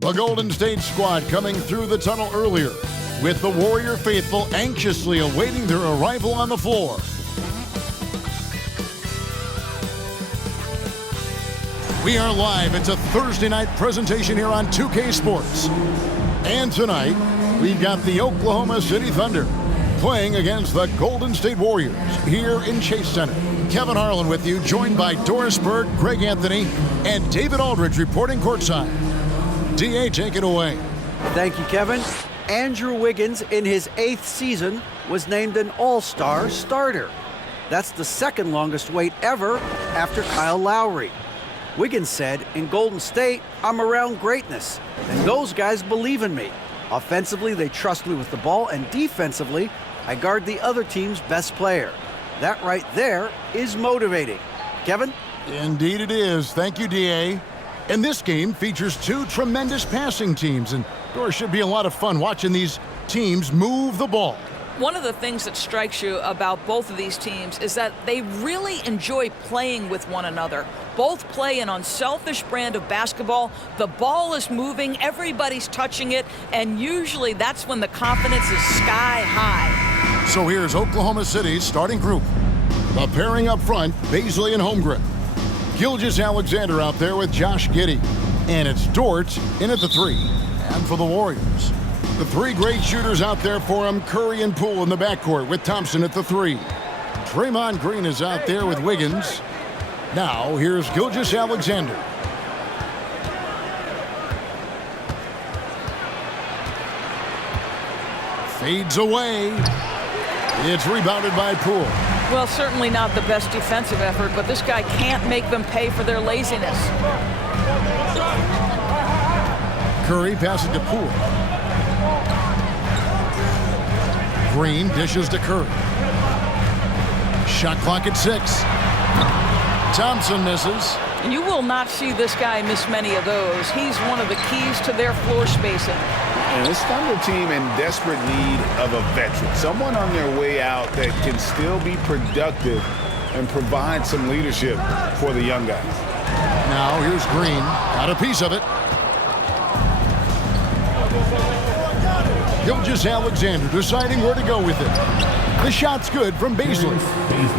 The Golden State squad coming through the tunnel earlier, with the Warrior faithful anxiously awaiting their arrival on the floor. We are live. It's a Thursday night presentation here on 2K Sports. And tonight, we've got the Oklahoma City Thunder playing against the Golden State Warriors here in Chase Center. Kevin Harlan with you, joined by Doris Burke, Greg Anthony, and David Aldridge reporting courtside. DA, take it away. Thank you, Kevin. Andrew Wiggins, in his 8th season, was named an All-Star starter. That's the second longest wait ever after Kyle Lowry. Wiggins said, "In Golden State, I'm around greatness, and those guys believe in me. Offensively, they trust me with the ball, and defensively, I guard the other team's best player. That right there is motivating." Kevin? Indeed it is. Thank you, DA. And this game features two tremendous passing teams, and there should be a lot of fun watching these teams move the ball. One of the things that strikes you about both of these teams is that they really enjoy playing with one another. Both play an unselfish brand of basketball. The ball is moving, everybody's touching it, and usually that's when the confidence is sky high. So here's Oklahoma City's starting group. The pairing up front, Bazley and Holmgren. Gilgeous-Alexander out there with Josh Giddey. And it's Dort in at the 3. And for the Warriors, the three great shooters out there for him, Curry and Poole in the backcourt with Thompson at the 3. Draymond Green is out there with Wiggins. Now here's Gilgeous-Alexander. Fades away. It's rebounded by Poole. Well, certainly not the best defensive effort, but this guy can't make them pay for their laziness. Curry passes to Poole. Green dishes to Curry. Shot clock at 6. Thompson misses. You will not see this guy miss many of those. He's one of the keys to their floor spacing. And this Thunder team in desperate need of a veteran, someone on their way out that can still be productive and provide some leadership for the young guys. Now here's Green, got a piece of it. Gilgeous-Alexander deciding where to go with it. The shot's good from Bazley.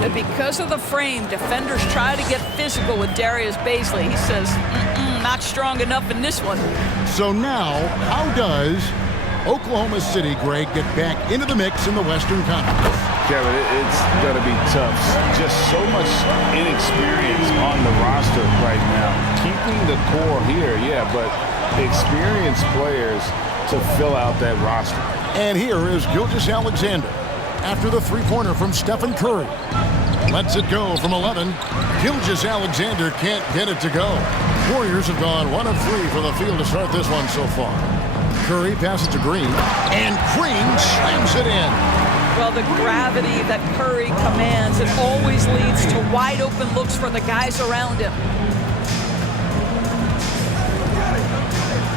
And because of the frame, defenders try to get physical with Darius Bazley. He says, not strong enough in this one. So now, how does Oklahoma City, Greg, get back into the mix in the Western Conference? Kevin, it's going to be tough. Just so much inexperience on the roster right now. Keeping the core here, yeah, but experienced players to fill out that roster. And here is Gilgeous-Alexander after the three-pointer from Stephen Curry. Lets it go from 11. Gilgeous-Alexander can't get it to go. Warriors have gone 1 of 3 for the field to start this one so far. Curry passes to Green, and Green slams it in. Well, the gravity that Curry commands, it always leads to wide-open looks for the guys around him.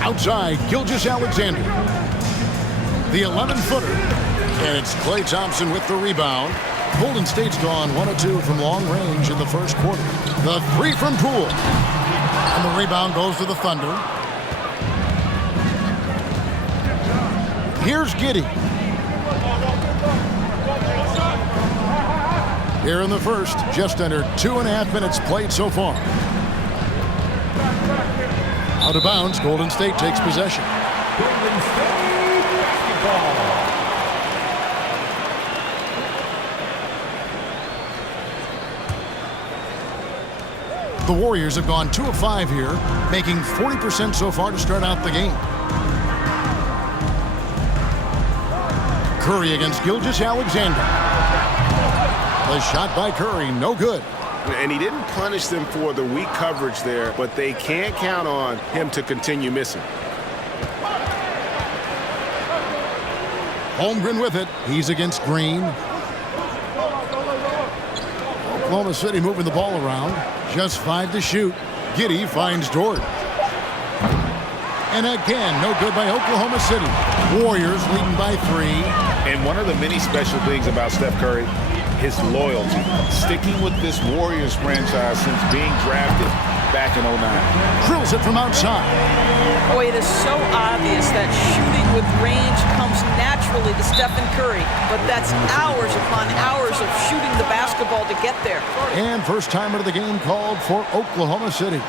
Outside, Gilgeous-Alexander. The 11-footer. And it's Klay Thompson with the rebound. Golden State's gone 1 of 2 from long range in the first quarter. The 3 from Poole. And the rebound goes to the Thunder. Here's Giddey. Here in the first, just under 2.5 minutes played so far. Out of bounds, Golden State takes possession. Golden State basketball. The Warriors have gone 2 of 5 here, making 40% so far to start out the game. Curry against Gilgeous-Alexander. The shot by Curry, no good. And he didn't punish them for the weak coverage there, but they can't count on him to continue missing. Holmgren with it. He's against Green. Oklahoma City moving the ball around. Just 5 to shoot. Giddey finds Dort. And again, no good by Oklahoma City. Warriors leading by 3. And one of the many special things about Steph Curry, his loyalty, sticking with this Warriors franchise since being drafted back in 09. Drills it from outside. Boy, it is so obvious that shooting with range comes naturally to Stephen Curry, but that's hours upon hours of shooting the basketball to get there. And first timer of the game called for Oklahoma City.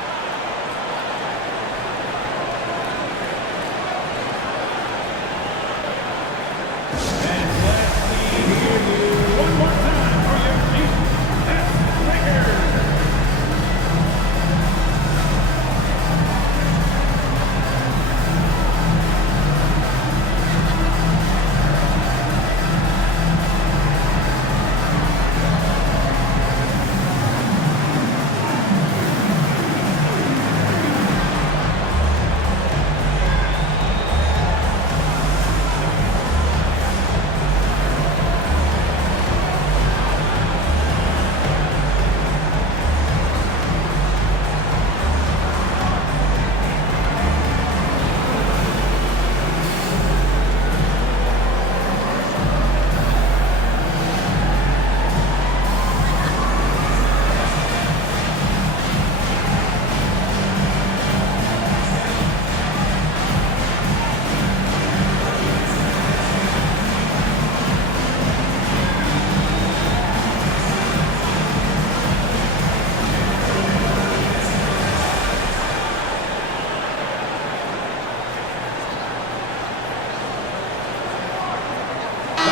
One more time for your Houston Lakers.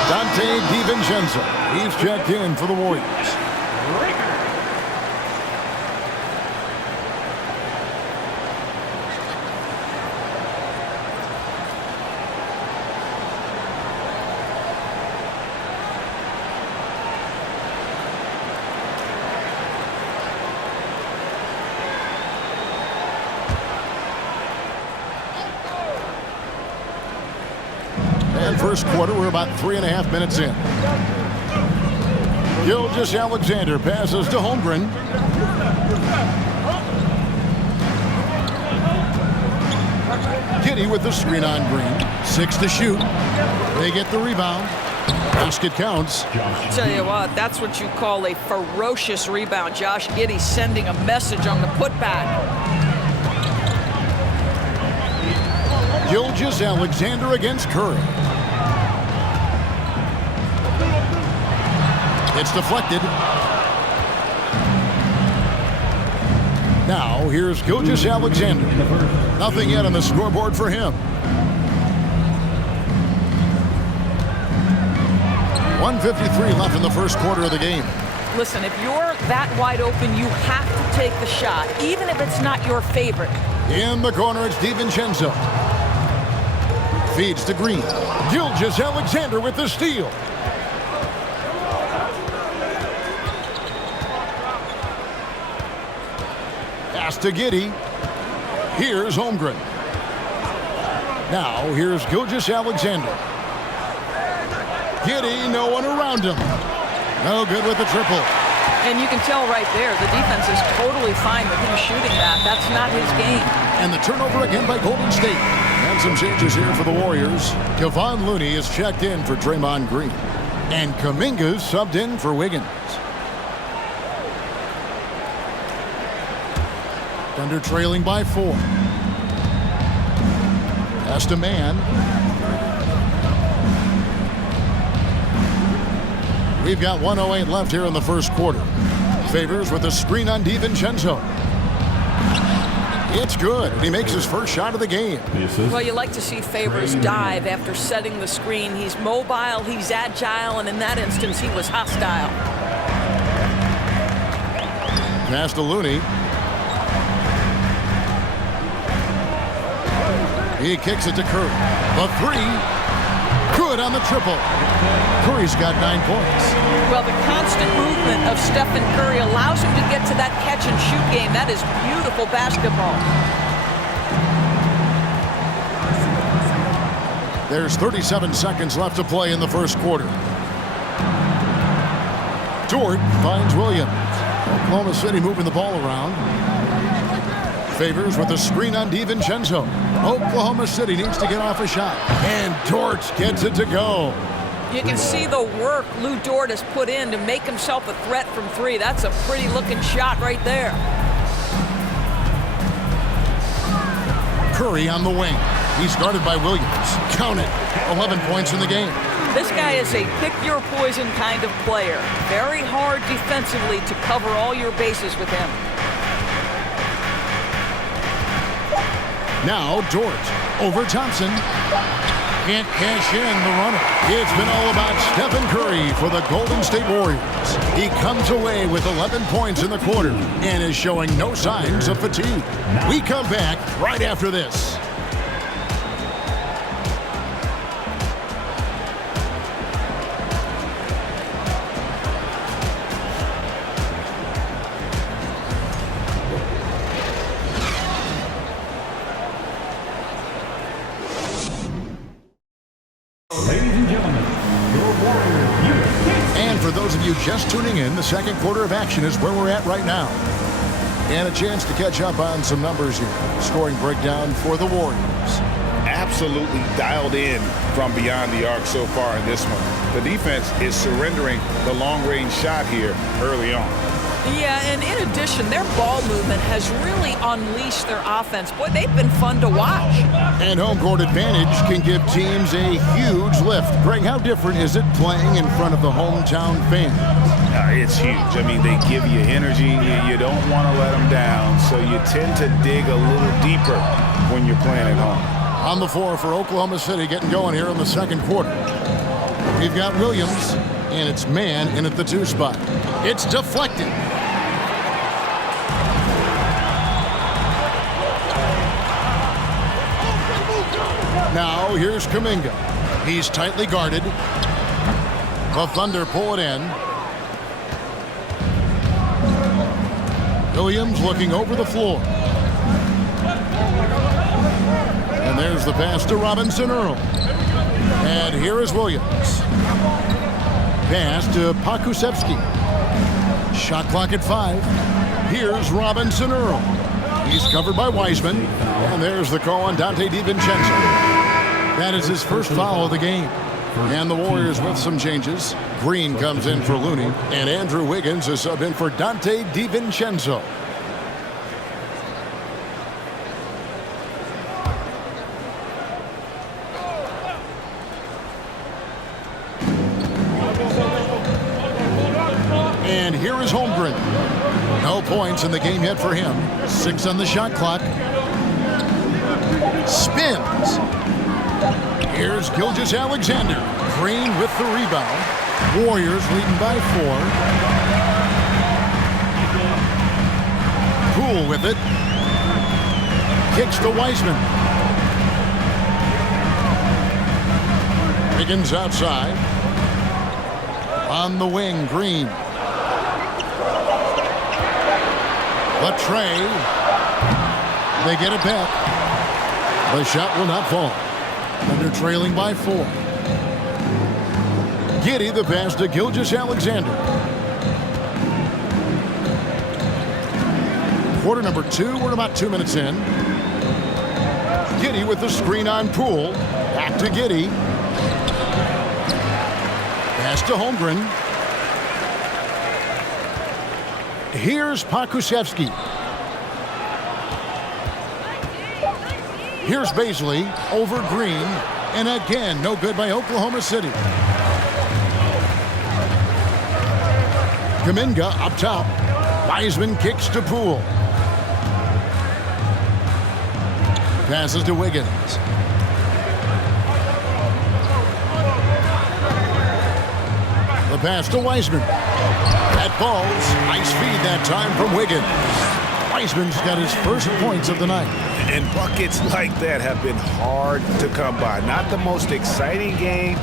Dante DiVincenzo. He's checked in for the Warriors. And first quarter, we're about 3.5 minutes in. Gilgeous-Alexander passes to Holmgren. Giddey with the screen on Green. 6 to shoot. They get the rebound. Basket counts. Tell you what, that's what you call a ferocious rebound. Josh Giddey sending a message on the putback. Gilgeous-Alexander against Curry. It's deflected. Now, here's Gilgeous-Alexander. Nothing yet on the scoreboard for him. 1:53 left in the first quarter of the game. Listen, if you're that wide open, you have to take the shot, even if it's not your favorite. In the corner, it's DiVincenzo. Feeds to Green. Gilgeous-Alexander with the steal. Pass to Giddey. Here's Holmgren. Now, here's Gilgeous-Alexander. Giddey, no one around him. No good with the triple. And you can tell right there, the defense is totally fine with him shooting that. That's not his game. And the turnover again by Golden State. And some changes here for the Warriors. Kevon Looney is checked in for Draymond Green. And Kuminga's subbed in for Wiggins. Thunder trailing by 4. Pass to Man. We've got 1:08 left here in the first quarter. Favors with a screen on DiVincenzo. It's good, and he makes his first shot of the game. Well, you like to see Favors dive after setting the screen. He's mobile, he's agile, and in that instance, he was hostile. Pass to Looney. He kicks it to Curry. The 3. Good on the triple. Curry's got 9 points. Well, the constant movement of Stephen Curry allows him to get to that catch-and-shoot game. That is beautiful basketball. There's 37 seconds left to play in the first quarter. Dort finds Williams. Oklahoma City moving the ball around. Favors with a screen on DiVincenzo. Oklahoma City needs to get off a shot. And Dort gets it to go. You can see the work Lou Dort has put in to make himself a threat from three. That's a pretty looking shot right there. Curry on the wing. He's guarded by Williams. Count it. 11 points in the game. This guy is a pick-your-poison kind of player. Very hard defensively to cover all your bases with him. Now Dort over Thompson. Can't cash in the runner. It's been all about Stephen Curry for the Golden State Warriors. He comes away with 11 points in the quarter and is showing no signs of fatigue. We come back right after this. And for those of you just tuning in, the second quarter of action is where we're at right now. And a chance to catch up on some numbers here. Scoring breakdown for the Warriors. Absolutely dialed in from beyond the arc so far in this one. The defense is surrendering the long-range shot here early on. Yeah, and in addition, their ball movement has really unleashed their offense. Boy, they've been fun to watch. And home court advantage can give teams a huge lift. Greg, how different is it playing in front of the hometown fans? It's huge. I mean, they give you energy. You don't want to let them down, so you tend to dig a little deeper when you're playing at home. On the floor for Oklahoma City, getting going here in the second quarter. We've got Williams, and it's man in at the 2 spot. It's deflected. Now here's Kuminga. He's tightly guarded. The Thunder pull it in. Williams looking over the floor. And there's the pass to Robinson Earl. And here is Williams. Pass to Pokusevski. Shot clock at 5. Here's Robinson Earl. He's covered by Wiseman. And there's the call on Donte DiVincenzo. That is his first foul of the game. And the Warriors with some changes. Green comes in for Looney. And Andrew Wiggins is sub in for Donte DiVincenzo. And here is Holmgren. No points in the game yet for him. 6 on the shot clock. Spins. Here's Gilgeous-Alexander. Green with the rebound. Warriors leading by 4. Poole with it. Kicks to Wiseman. Wiggins outside. On the wing, Green. The tray. They get it back. The shot will not fall. Thunder trailing by 4. Giddey the pass to Gilgeous-Alexander. Quarter number 2. We're about 2 minutes in. Giddey with the screen on Poole. Back to Giddey. Pass to Holmgren. Here's Pokusevski. Here's Bazley over Green. And again, no good by Oklahoma City. Kuminga up top. Wiseman kicks to Poole. Passes to Wiggins. The pass to Wiseman. That falls. Nice feed that time from Wiggins. Wiseman's got his first points of the night. And buckets like that have been hard to come by. Not the most exciting game.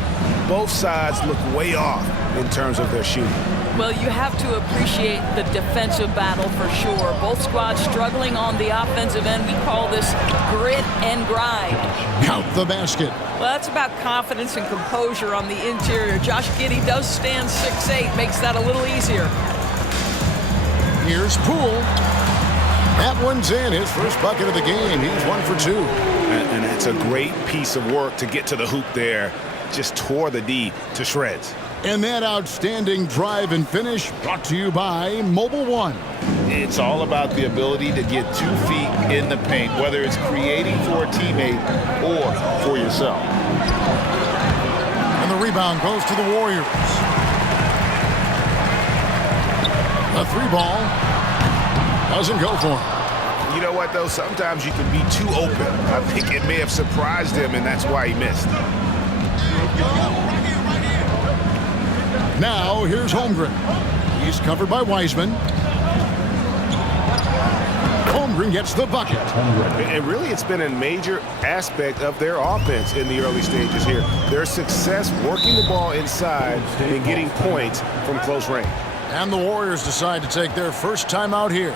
Both sides look way off in terms of their shooting. Well, you have to appreciate the defensive battle for sure. Both squads struggling on the offensive end. We call this grit and grind. Count the basket. Well, that's about confidence and composure on the interior. Josh Giddey does stand 6'8", makes that a little easier. Here's Poole. That one's in. His first bucket of the game. He's 1 for 2. And it's a great piece of work to get to the hoop there just tore the D to shreds. And that outstanding drive and finish brought to you by Mobile One. It's all about the ability to get 2 feet in the paint, whether it's creating for a teammate or for yourself. And the rebound goes to the Warriors. The 3-ball doesn't go for him. You know what, though? Sometimes you can be too open. I think it may have surprised him, and that's why he missed. Now, here's Holmgren. He's covered by Wiseman. Holmgren gets the bucket. And really, it's been a major aspect of their offense in the early stages here. Their success working the ball inside and getting points from close range. And the Warriors decide to take their first time out here.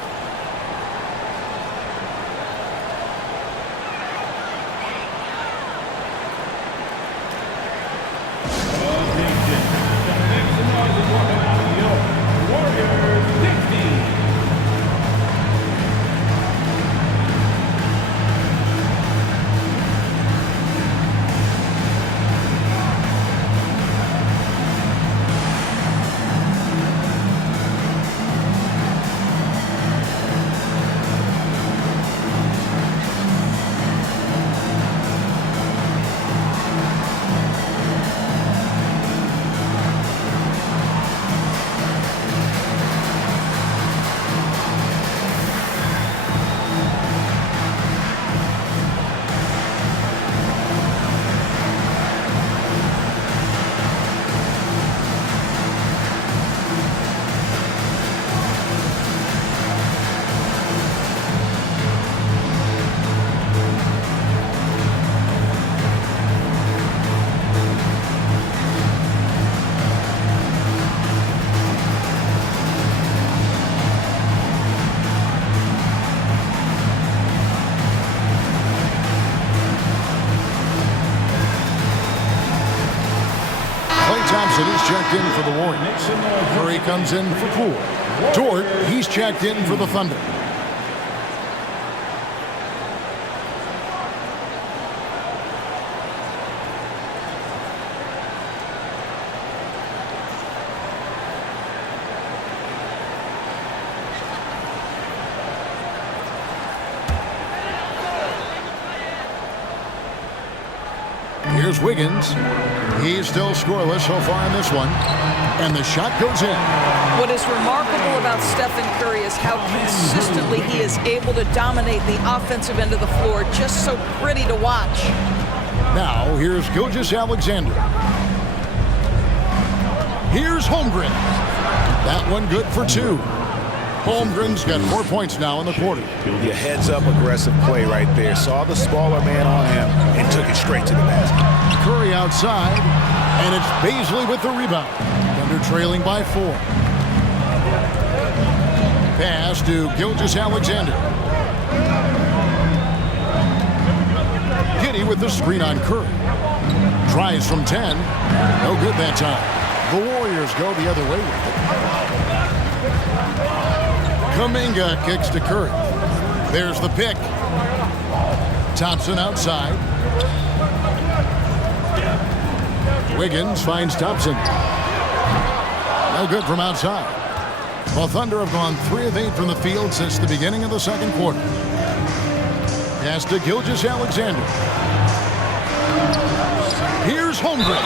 Thompson is checked in for the Warriors. Curry comes in for Poole. Dort, he's checked in for the Thunder. Here's Wiggins. He's still scoreless so far in this one. And the shot goes in. What is remarkable about Stephen Curry is how consistently he is able to dominate the offensive end of the floor. Just so pretty to watch. Now, here's Gilgeous-Alexander. Here's Holmgren. That one good for 2. Holmgren's got 4 points now in the quarter. Your heads-up aggressive play right there. Saw the smaller man on him and took it straight to the basket. Curry outside, and it's Bazley with the rebound. Thunder trailing by 4. Pass to Gilgeous-Alexander. Giddey with the screen on Curry. Tries from 10. No good that time. The Warriors go the other way with it. Kuminga kicks to Curry. There's the pick. Thompson outside. Wiggins finds Thompson. No good from outside. Well, Thunder have gone 3 of 8 from the field since the beginning of the second quarter. Pass to Gilgeous-Alexander. Here's Holmgren.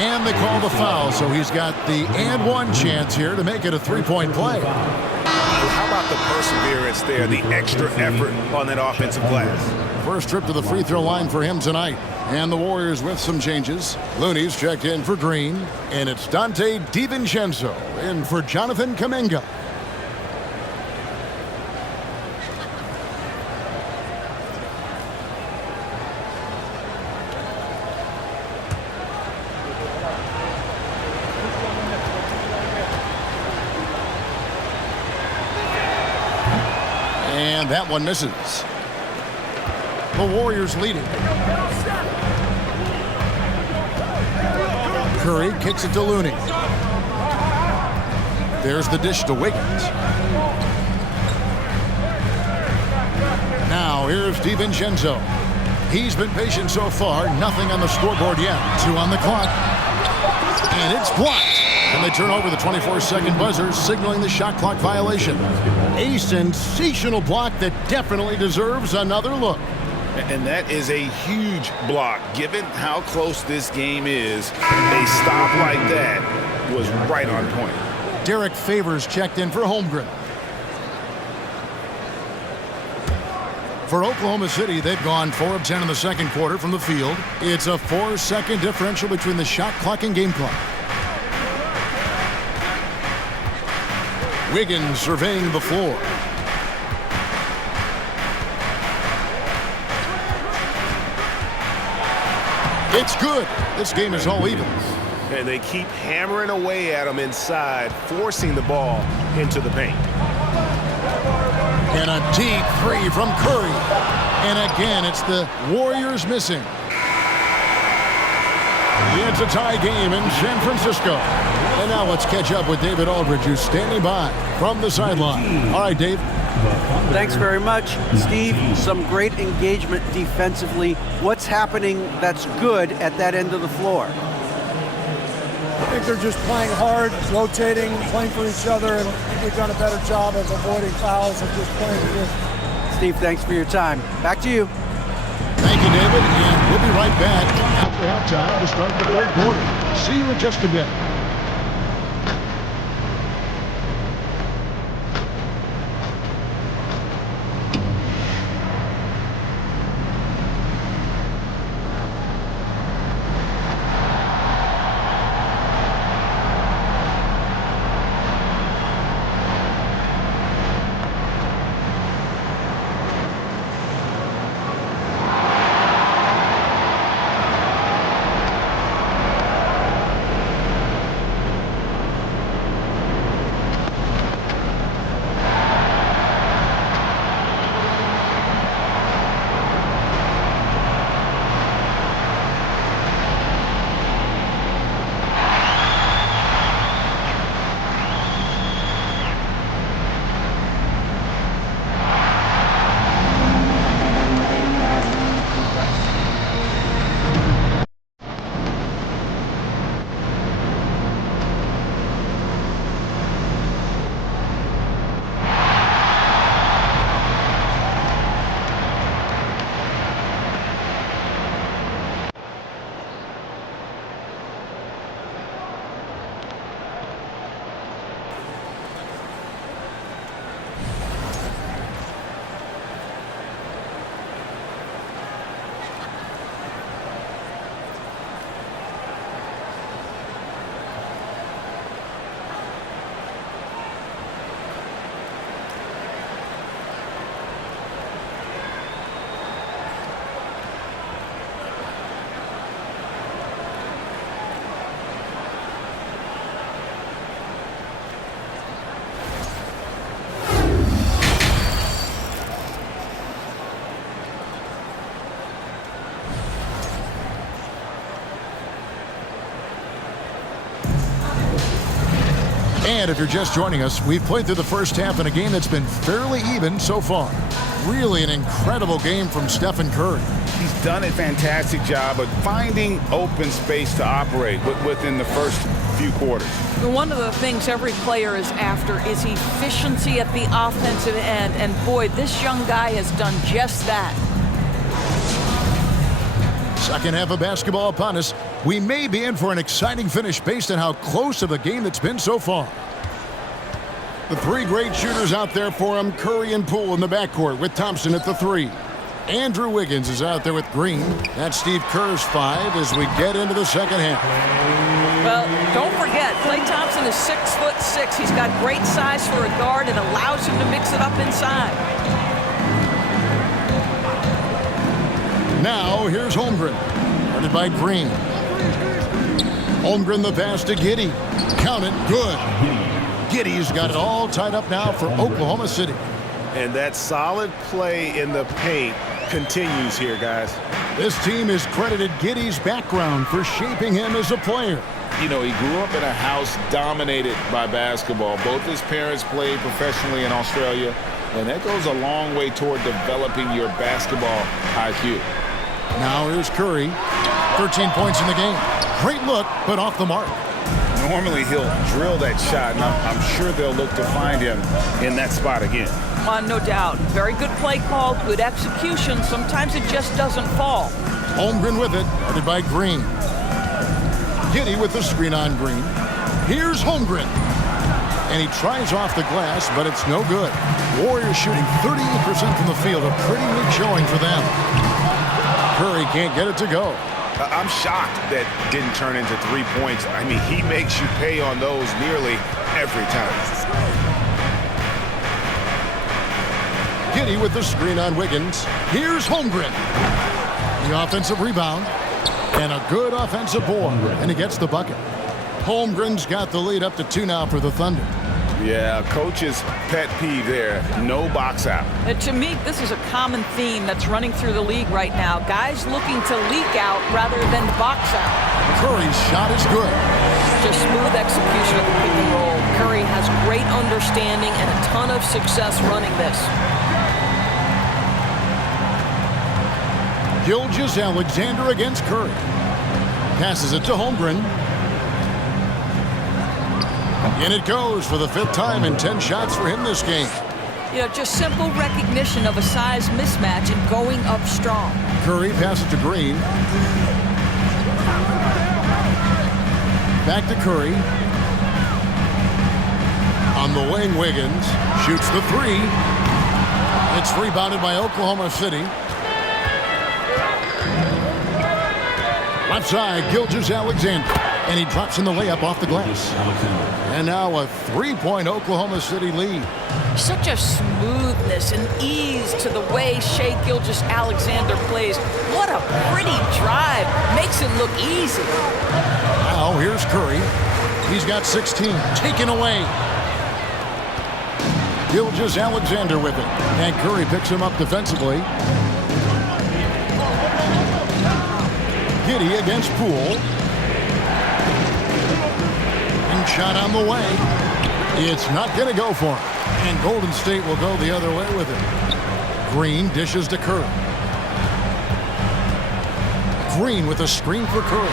And they call the foul, so he's got the and one chance here to make it a 3-point play. How about the perseverance there, the extra effort on that offensive glass? First trip to the free throw line for him tonight. And the Warriors with some changes. Looney's checked in for Green. And it's Dante DiVincenzo in for Jonathan Kuminga. And that one misses. The Warriors leading. Curry kicks it to Looney. There's the dish to Wiggins. Now here's DiVincenzo. He's been patient so far. Nothing on the scoreboard yet. 2 on the clock. And it's blocked. And they turn over the 24-second buzzer, signaling the shot clock violation. A sensational block that definitely deserves another look. And that is a huge block. Given how close this game is, a stop like that was right on point. Derek Favors checked in for Holmgren. For Oklahoma City, they've gone 4 of 10 in the second quarter from the field. It's a 4-second differential between the shot clock and game clock. Wiggins surveying the floor. It's good. This game is all even. And they keep hammering away at him inside, forcing the ball into the paint. And a deep 3 from Curry. And again, it's the Warriors missing. It's a tie game in San Francisco. And now let's catch up with David Aldridge, who's standing by from the sideline. All right, Dave. Thanks very much, Steve. Some great engagement defensively. What's happening that's good at that end of the floor? I think they're just playing hard, rotating, playing for each other, and I think we've done a better job of avoiding fouls and just playing good. Steve, thanks for your time. Back to you. Thank you, David. And we'll be right back after halftime to start the third quarter. See you in just a bit. And if you're just joining us, we've played through the first half in a game that's been fairly even so far. Really an incredible game from Stephen Curry. He's done a fantastic job of finding open space to operate within the first few quarters. One of the things every player is after is efficiency at the offensive end. And boy, this young guy has done just that. Second half of basketball upon us. We may be in for an exciting finish based on how close of a game it's been so far. The 3 great shooters out there for him. Curry and Poole in the backcourt with Thompson at the 3. Andrew Wiggins is out there with Green. That's Steve Kerr's 5 as we get into the second half. Well, don't forget, Klay Thompson is 6'6". He's got great size for a guard and allows him to mix it up inside. Now, here's Holmgren. Guarded by Green. Holmgren the pass to Giddey. Count it. Good. Giddey's got it all tied up now for Oklahoma City. And that solid play in the paint continues here, guys. This team has credited Giddey's background for shaping him as a player. You know, he grew up in a house dominated by basketball. Both his parents played professionally in Australia, and that goes a long way toward developing your basketball IQ. Now here's Curry. 13 points in the game. Great look, but off the mark. Normally he'll drill that shot, and I'm sure they'll look to find him in that spot again. No doubt. Very good play call, good execution. Sometimes it just doesn't fall. Holmgren with it, guarded by Green. Giddey with the screen on Green. Here's Holmgren. And he tries off the glass, but it's no good. Warriors shooting 38% from the field. A pretty weak showing for them. Curry can't get it to go. I'm shocked that didn't turn into 3 points. I mean, he makes you pay on those nearly every time. Giddey with the screen on Wiggins. Here's Holmgren. The offensive rebound. And a good offensive board. And he gets the bucket. Holmgren's got the lead up to 2 now for the Thunder. Yeah, coach's pet peeve there. No box out. To me, this is a common theme that's running through the league right now. Guys looking to leak out rather than box out. Curry's shot is good. Just smooth execution of the pick and roll. Curry has great understanding and a ton of success running this. Gilgeous-Alexander against Curry. Passes it to Holmgren. And it goes for the 5th time in 10 shots for him this game. Just simple recognition of a size mismatch and going up strong. Curry passes to Green. Back to Curry. On the wing, Wiggins shoots the 3. It's rebounded by Oklahoma City. Left side, Gilgeous-Alexander. And he drops in the layup off the glass. And now a 3-point Oklahoma City lead. Such a smoothness and ease to the way Shai Gilgeous-Alexander plays. What a pretty drive. Makes it look easy. Now here's Curry. He's got 16. Taken away. Gilgeous-Alexander with it. And Curry picks him up defensively. Giddey against Poole. And shot on the way. It's not going to go for him. And Golden State will go the other way with it. Green dishes to Curry. Green with a screen for Curry.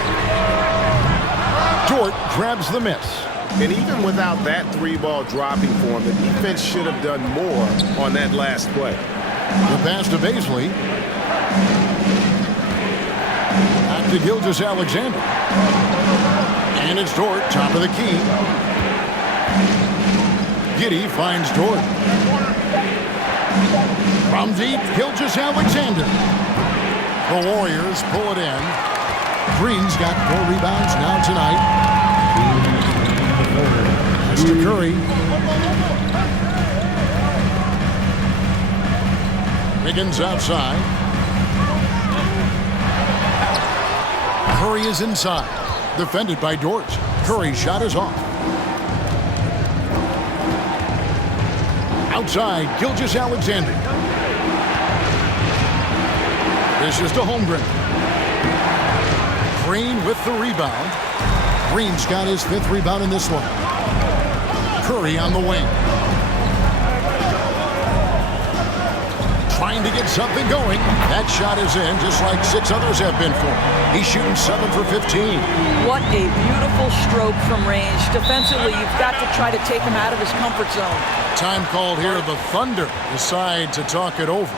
Dort grabs the miss. And even without that 3-ball dropping for him, the defense should have done more on that last play. The pass to Bazley. Back to Gilgeous-Alexander. And it's Dort, top of the key. Giddey finds Dort. From deep, Gilgeous-Alexander. The Warriors pull it in. Green's got 4 rebounds now tonight. That's to Curry. Wiggins outside. Curry is inside. Defended by Dort. Curry's shot is off. Outside, Gilgeous-Alexander. This is to Holmgren. Green with the rebound. Green's got his 5th rebound in this one. Curry on the wing. Trying to get something going. That shot is in, just like 6 others have been for him. He's shooting 7 for 15. What a beautiful stroke from range. Defensively, you've got to try to take him out of his comfort zone. Time called here. The Thunder decide to talk it over.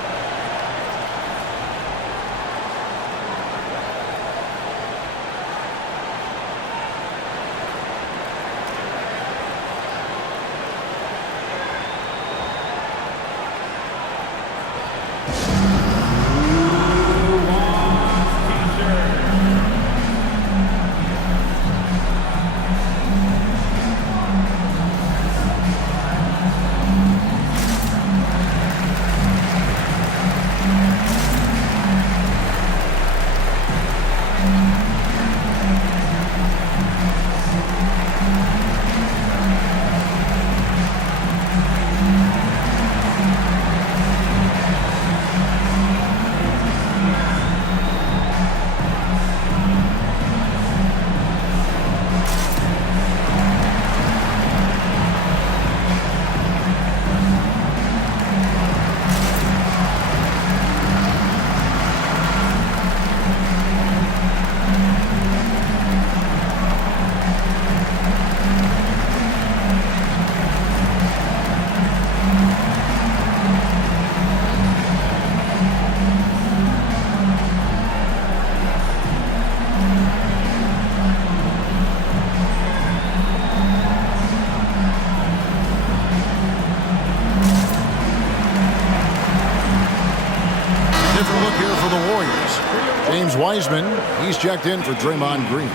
James Wiseman. He's checked in for Draymond Green.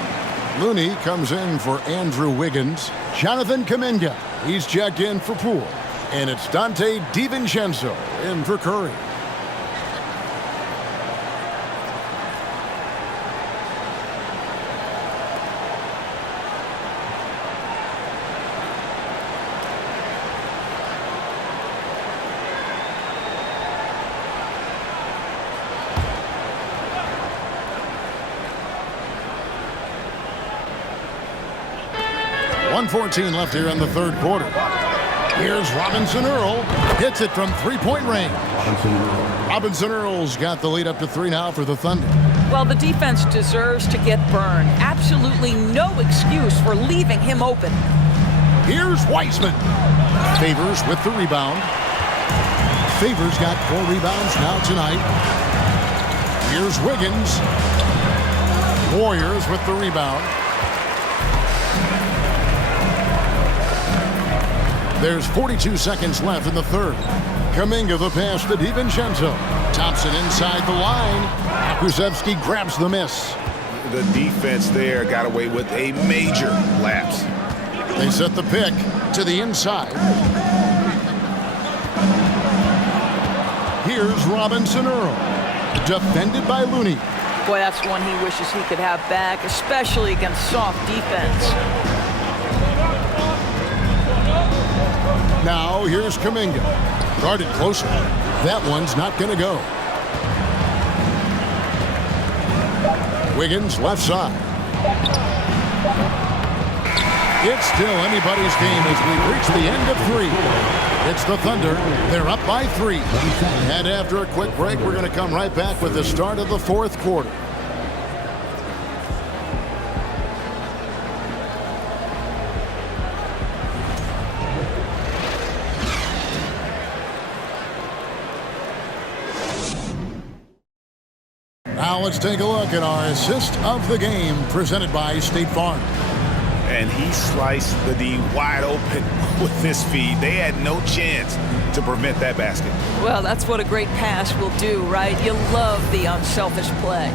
Looney comes in for Andrew Wiggins. Jonathan Kuminga. He's checked in for Poole. And it's Dante DiVincenzo in for Curry. .114 left here in the third quarter. Here's Robinson Earl. Hits it from three-point range. Robinson Earl's got the lead up to 3 now for the Thunder. Well, the defense deserves to get burned. Absolutely no excuse for leaving him open. Here's Wiseman. Favors with the rebound. Favors got 4 rebounds now tonight. Here's Wiggins. Warriors with the rebound. There's 42 seconds left in the third. Kuminga the pass to DiVincenzo. Thompson inside the line. Kulusevski grabs the miss. The defense there got away with a major lapse. They set the pick to the inside. Here's Robinson Earl. Defended by Looney. Boy, that's one he wishes he could have back, especially against soft defense. Now here's Kuminga. Guarded closer. That one's not going to go. Wiggins left side. It's still anybody's game as we reach the end of 3. It's the Thunder. They're up by 3. And after a quick break, we're going to come right back with the start of the fourth quarter. Now let's take a look at our assist of the game presented by State Farm. And he sliced the D wide open with his feed. They had no chance to prevent that basket. Well, that's what a great pass will do, right? You love the unselfish play.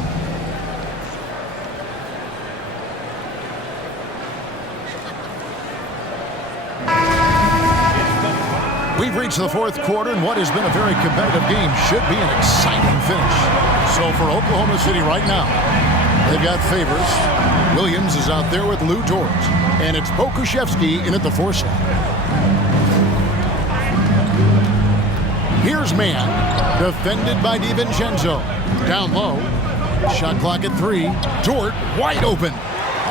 We've reached the fourth quarter, and what has been a very competitive game should be an exciting finish. So for Oklahoma City right now, they've got Favors. Williams is out there with Lou Dort. And it's Pokusevski in at the 4 slot. Here's Mann. Defended by DiVincenzo. Down low. Shot clock at 3. Dort wide open.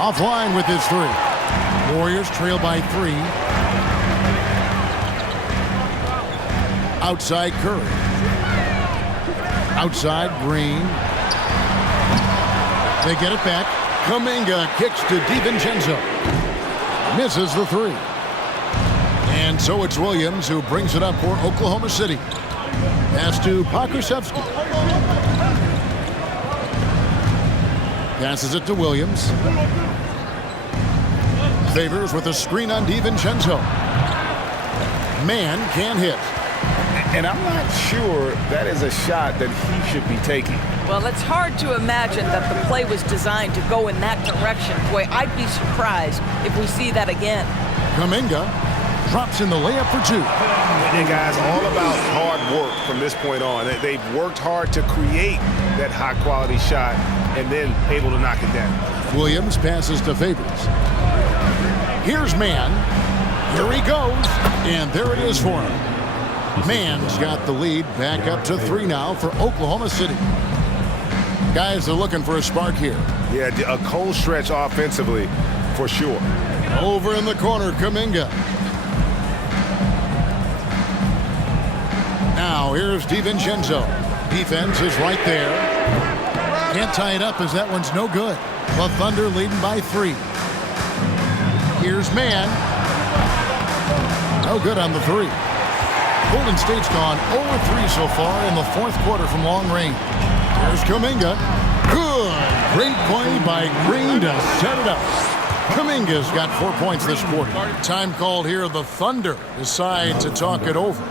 Offline with his 3. Warriors trail by 3. Outside Curry. Outside Green. They get it back. Kuminga kicks to DiVincenzo. Misses the 3. And so it's Williams who brings it up for Oklahoma City. Pass to Pokusevski. Passes it to Williams. Favors with a screen on DiVincenzo. Mann can't hit. And I'm not sure that is a shot that he should be taking. Well, it's hard to imagine that the play was designed to go in that direction. Boy, I'd be surprised if we see that again. Kuminga drops in the layup for 2. And guys, all about hard work from this point on. They've worked hard to create that high-quality shot and then able to knock it down. Williams passes to Favors. Here's Mann. Here he goes. And there it is for him. Mann's got the lead back up to 3 now for Oklahoma City. Guys are looking for a spark here. Yeah, a cold stretch offensively for sure. Over in the corner, Kuminga. Now here's DiVincenzo. Defense is right there. Can't tie it up as that one's no good. The Thunder leading by 3. Here's Mann. No good on the 3. Golden State's gone 0-3 so far in the fourth quarter from long range. Here's Kuminga. Good. Great play by Green to set it up. Kuminga's got 4 points this quarter. Time called here. The Thunder decide to talk it over.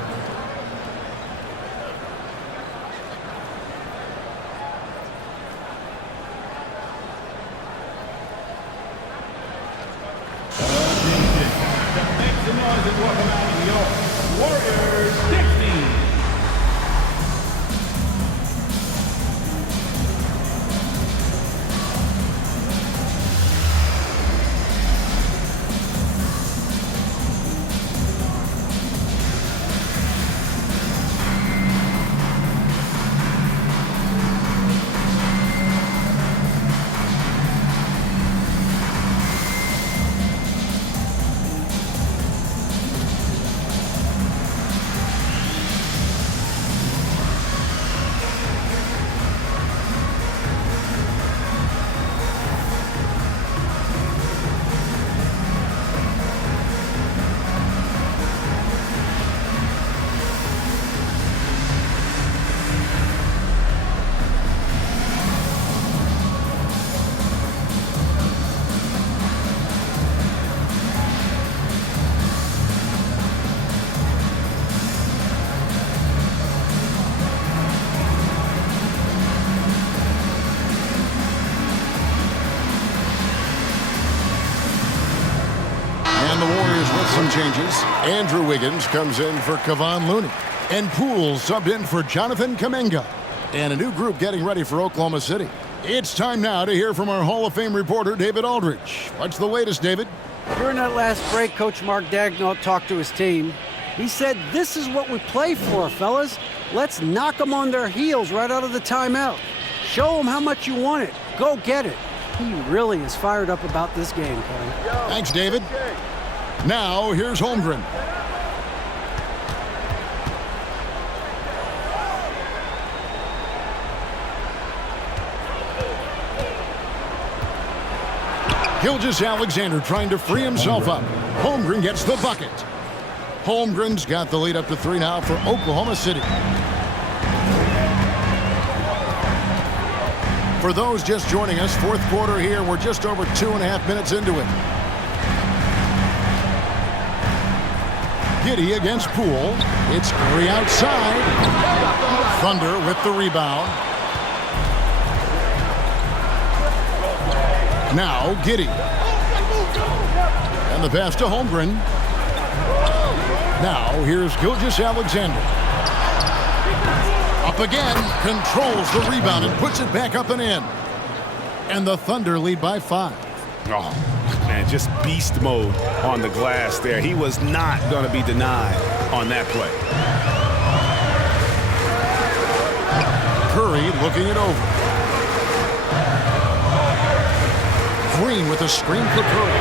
Some changes. Andrew Wiggins comes in for Kevon Looney. And Poole subbed in for Jonathan Kuminga. And a new group getting ready for Oklahoma City. It's time now to hear from our Hall of Fame reporter, David Aldridge. What's the latest, David? During that last break, Coach Mark Daigneault talked to his team. He said, "This is what we play for, fellas. Let's knock them on their heels right out of the timeout. Show them how much you want it. Go get it." He really is fired up about this game, Kelly. Thanks, David. Now, here's Holmgren. Gilgeous-Alexander trying to free himself up. Holmgren gets the bucket. Holmgren's got the lead up to 3 now for Oklahoma City. For those just joining us, fourth quarter here. We're just over 2.5 minutes into it. Giddey against Poole. It's Curry outside. Thunder with the rebound. Now Giddey. And the pass to Holmgren. Now here's Gilgeous-Alexander. Up again, controls the rebound and puts it back up and in. And the Thunder lead by 5. Oh, man, just beast mode on the glass there. He was not going to be denied on that play. Curry looking it over. Green with a screen for Curry.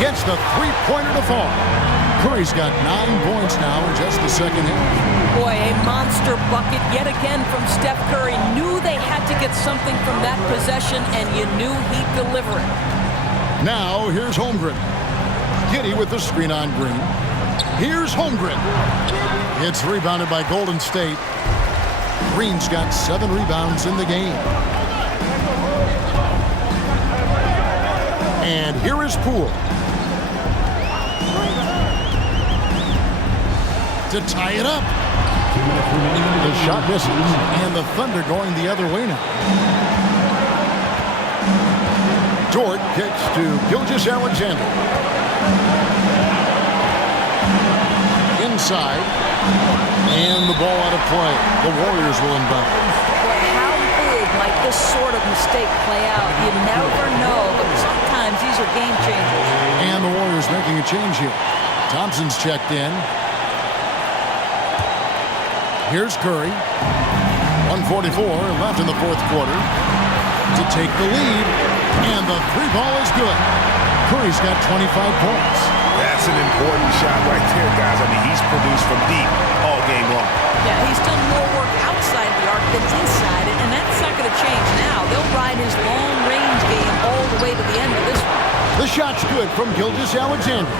Gets the three-pointer to fall. Curry's got 9 points now in just the second half. Boy, a monster bucket yet again from Steph Curry. Knew they had to get something from that possession, and you knew he'd deliver it. Now, here's Holmgren. Giddey with the screen on Green. Here's Holmgren. It's rebounded by Golden State. Green's got 7 rebounds in the game. And here is Poole. To tie it up. The shot misses. And the Thunder going the other way now. Dort kicks to Gilgeous-Alexander. Inside. And the ball out of play. The Warriors will inbound. Boy, how big might this sort of mistake play out? You never know, but sometimes these are game changers. And the Warriors making a change here. Thompson's checked in. Here's Curry. 1:44 left in the fourth quarter to take the lead. And the 3 ball is good. Curry's got 25 points. That's an important shot right there, guys. I mean, he's produced from deep all game long. Yeah, he's done more work outside the arc than inside it, and that's not going to change now. They'll ride his long-range game all the way to the end of this one. The shot's good from Gilgeous-Alexander.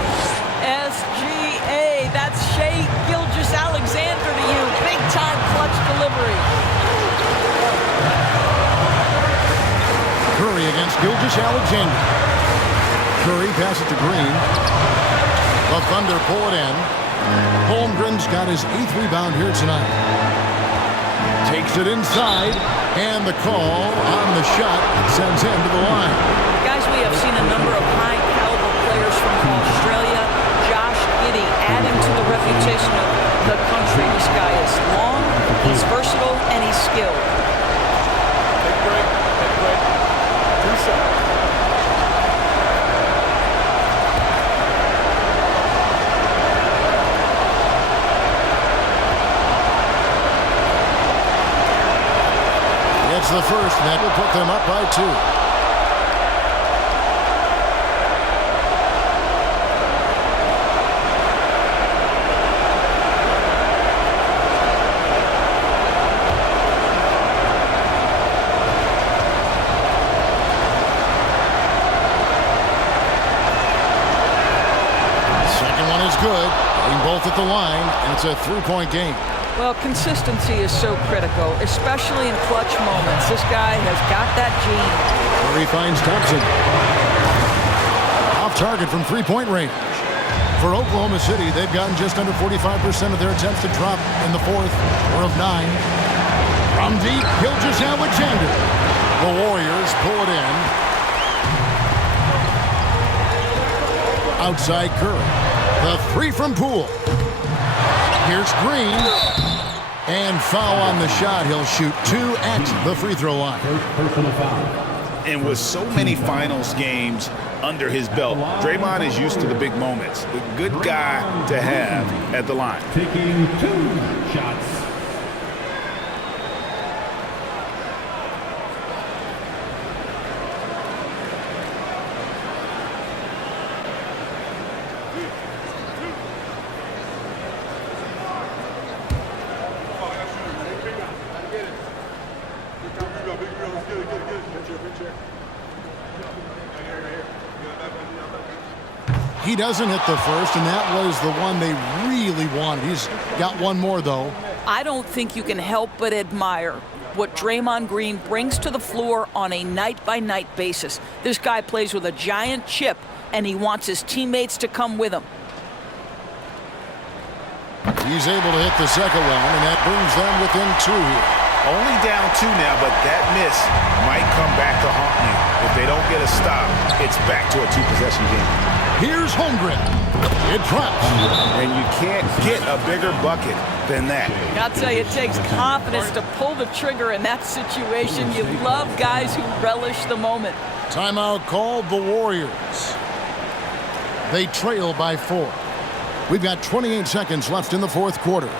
SGA, that's Shai Gilgeous-Alexander to you. Big-time clutch delivery. Curry against Gilgeous-Alexander. Curry passes it to Green. The Thunder pull it in. Holmgren's got his 8th rebound here tonight. Takes it inside, and the call on the shot sends him to the line. Guys, we have seen a number of high-caliber players from Australia. Josh Giddey adding to the reputation of the country. This guy is long, he's versatile, and he's skilled. Take a break. Take a break. Reset. It's the first, and that will put them up by 2. Second one is good. Getting both at the line, and it's a 3-point game. Well, consistency is so critical, especially in clutch moments. This guy has got that gene. Curry finds Thompson. Off target from 3-point range. For Oklahoma City, they've gotten just under 45% of their attempts to drop in the fourth, or of 9. From deep, Gilgeous-Alexander. The Warriors pull it in. Outside Curry. The three from Poole. Here's Green. And foul on the shot. He'll shoot 2 at the free throw line. Personal foul. And with so many finals games under his belt, Draymond is used to the big moments. A good guy to have at the line. Taking 2 shots. He doesn't hit the first, and that was the one they really wanted. He's got one more, though. I don't think you can help but admire what Draymond Green brings to the floor on a night-by-night basis. This guy plays with a giant chip, and he wants his teammates to come with him. He's able to hit the second one, and that brings them within 2 here. Only down 2 now, but that miss might come back to haunt you. If they don't get a stop, it's back to a 2-possession game. Here's Holmgren. It drops. And you can't get a bigger bucket than that. I'll tell you, it takes confidence to pull the trigger in that situation. You love guys who relish the moment. Timeout called the Warriors. They trail by 4. We've got 28 seconds left in the fourth quarter.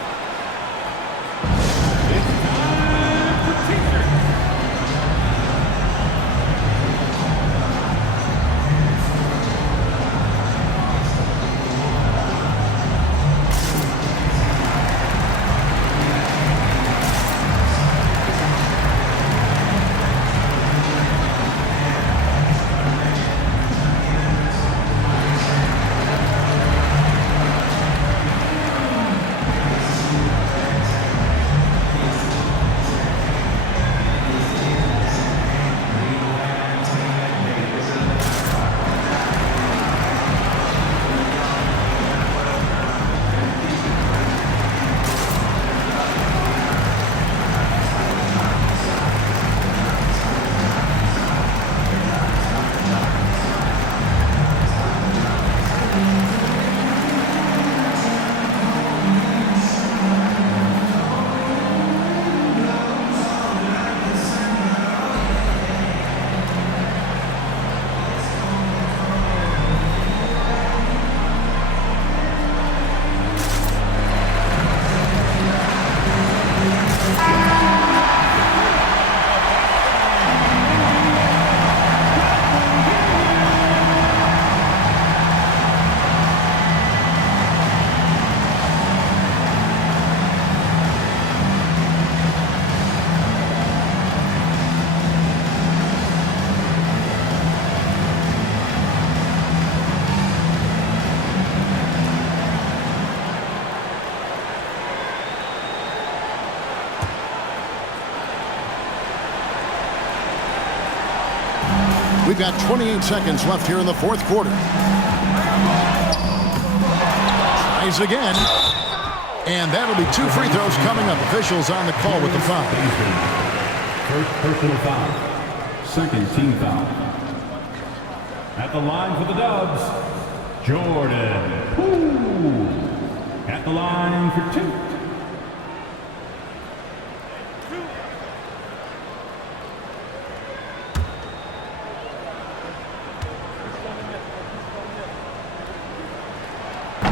We've got 28 seconds left here in the fourth quarter. Tries again. And that'll be 2 free throws coming up. Officials on the call with the foul. First personal foul. Second team foul. At the line for the Dubs, Jordan Poole. At the line for 2.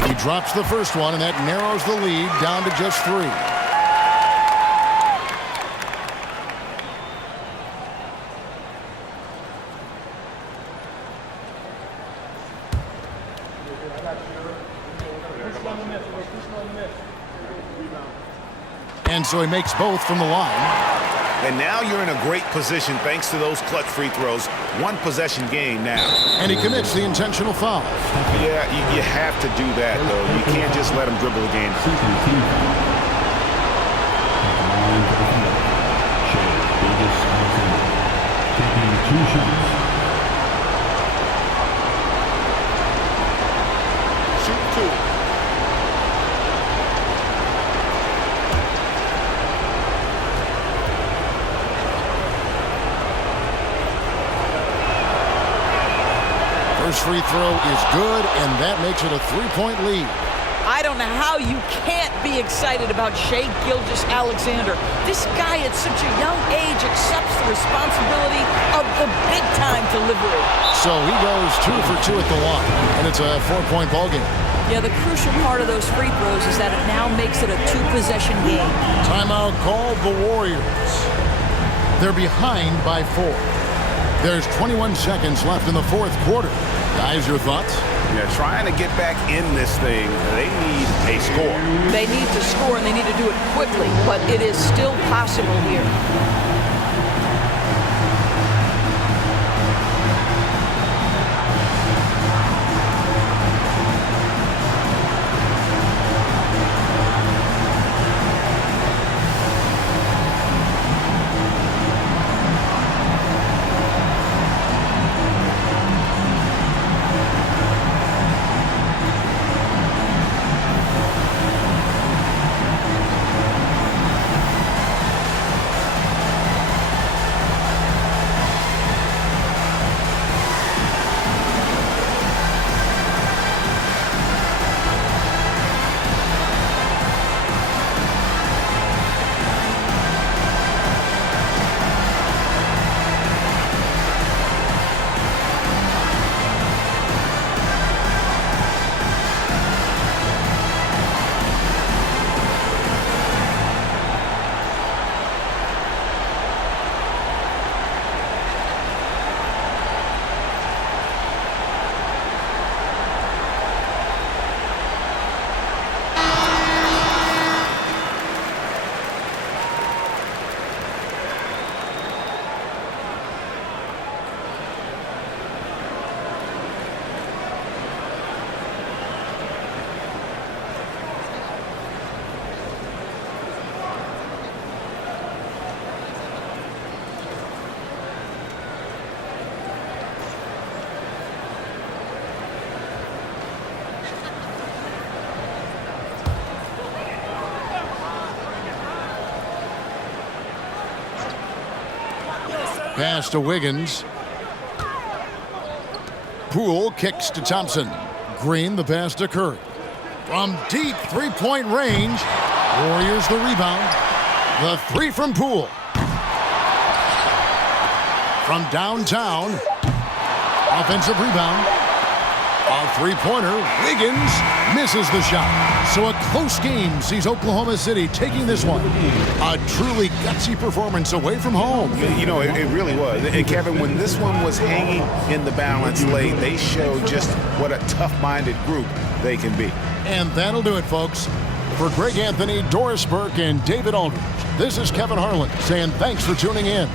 He drops the first one, and that narrows the lead down to just 3. And so he makes both from the line. And now you're in a great position thanks to those clutch free throws. 1-possession game now. And he commits the intentional foul. Yeah, you have to do that, though. You can't just let him dribble the game. Second team foul. At the line for the foul. Shea Gilgeous-Alexander. Taking 2 shots. Shoot 2. First free throw is good, and that makes it a 3-point lead. I don't know how you can't be excited about Shai Gilgeous-Alexander. This guy at such a young age accepts the responsibility of the big-time delivery. So he goes 2 for 2 at the line, and it's a 4-point ball game. Yeah, the crucial part of those free throws is that it now makes it a 2-possession game. Timeout called the Warriors. They're behind by 4. There's 21 seconds left in the fourth quarter. Guys, your thoughts? Yeah, trying to get back in this thing, they need a score. They need to score, and they need to do it quickly, but it is still possible here. Pass to Wiggins. Poole kicks to Thompson. Green the pass to Curry. From deep three-point range. Warriors the rebound. The three from Poole. From downtown. Offensive rebound. A three-pointer. Wiggins misses the shot. So a close game sees Oklahoma City taking this one. A truly gutsy performance away from home. You know, it really was. And Kevin, when this one was hanging in the balance late, they showed just what a tough-minded group they can be. And that'll do it, folks. For Greg Anthony, Doris Burke, and David Aldridge, this is Kevin Harlan saying thanks for tuning in.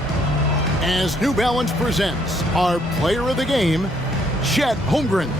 As New Balance presents our player of the game, Chet Holmgren.